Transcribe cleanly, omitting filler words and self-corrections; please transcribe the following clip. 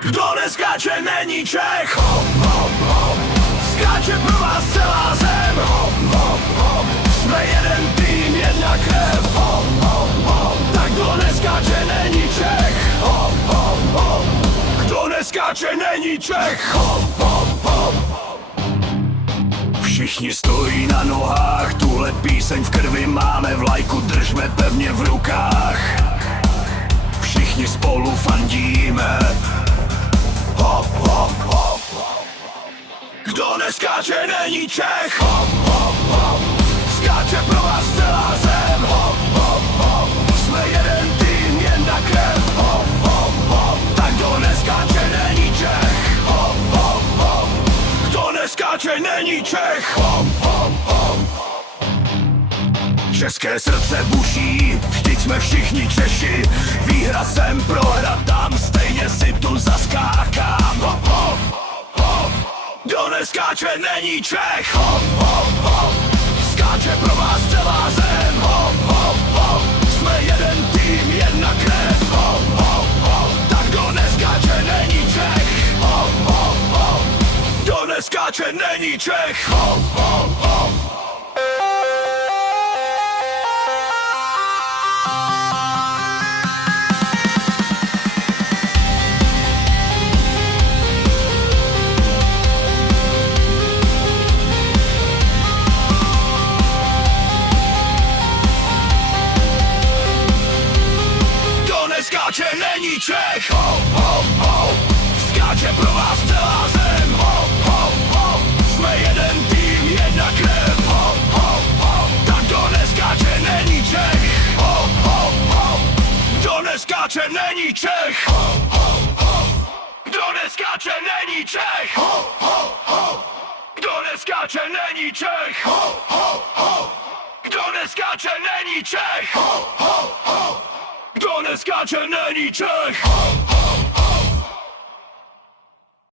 Kdo neskáče, není Čech. Hop, hop, hop. Skáče pro vás celá zem. Hop, hop, hop. Jsme jeden tým, jedna krev. Hop, hop, hop. Tak kdo neskáče, není Čech. Hop, hop, hop. Kdo neskáče, není Čech. Hop, hop, hop. Všichni stojí na nohách, tuhle píseň v krvi máme, vlajku držme pevně v rukách. Všichni spolu fandíme. Hop, hop, hop. Kdo neskáče, není Čech. Hop, hop, hop. Skáče pro vás celá zem. Hop, hop, hop. Jsme jeden tým, jedna krev. Hop, hop, hop. Tak kdo neskáče, není Čech. Hop, hop, hop. Kdo neskáče, není Čech. Hop, hop, hop. České srdce buší, vždyť jsme všichni Češi. Výhra sem, prohra tam, stejně si tu zaskákám. Hop, hop, hop. Kdo neskáče, není Čech. Hop, hop, hop. Skáče pro vás celá zem. Hop, hop, hop. Jsme jeden tým, jedna krev. Hop, hop, hop. Tak kdo neskáče, není Čech. Hop, hop, hop. Kdo neskáče, není Čech. Hop, hop, hop. Skáče, není Čech. Hop, hop, hop. Skáče pro vás celá zem. Hop, hop, hop. Jsme jeden tým, jedna krev. Hop, hop, hop. Tak kdo neskáče, není Čech. Hop, hop, hop. Kdo neskáče, není Čech. Hop, hop, hop. Kdo neskáče, není Čech. Hop, hop, hop. Kdo neskáče, není Čech. Hop, hop, hop. Kdo neskáče, není Čech. Hop, hop, hop. Kdo neskáče, není Čech.